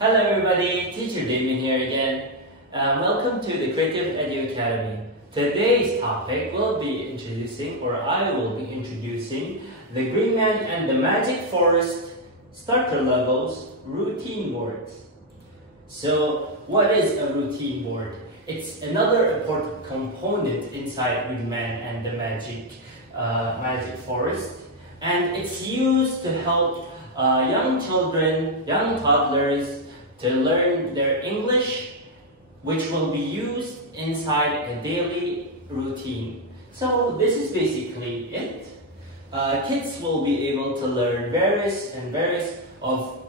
Hello everybody, Teacher Damien here again. Welcome to the Creative Edu Academy. Today's topic will be I will be introducing the Green Man and the Magic Forest starter levels routine boards. So what is a routine board? It's another important component inside Green Man and the Magic Forest, and it's used to help young children, young toddlers to learn their English, which will be used inside a daily routine. So this is basically it. Kids will be able to learn various of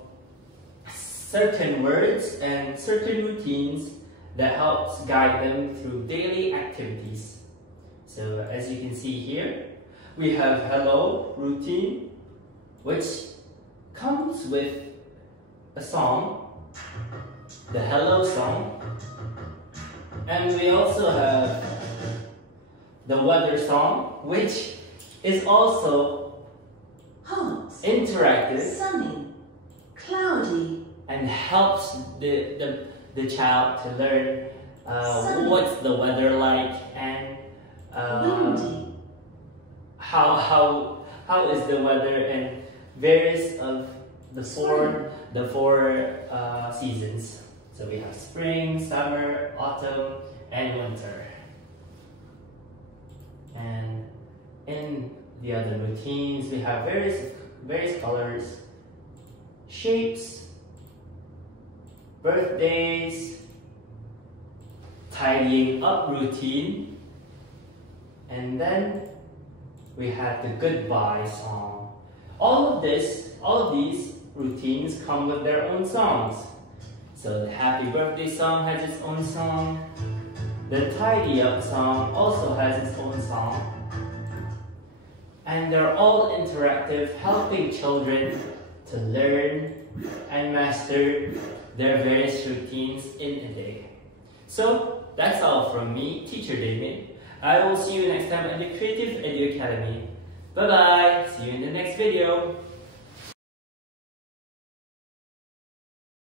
certain words and certain routines that helps guide them through daily activities. So as you can see here, we have hello routine, which comes with a song, the hello song, and we also have the weather song, which is also hot, interactive, sunny, cloudy, and helps the child to learn what's the weather like and windy, how is the weather and various of the four seasons. So we have spring, summer, autumn, and winter. And in the other routines, we have various colors, shapes, birthdays, tidying up routine, and then we have the goodbye song. All of these routines come with their own songs. So the happy birthday song has its own song. The tidy up song also has its own song. And they're all interactive, helping children to learn and master their various routines in a day. So that's all from me, Teacher Damien. I will see you next time at the Creative Edu Academy. Bye bye, see you in the next video.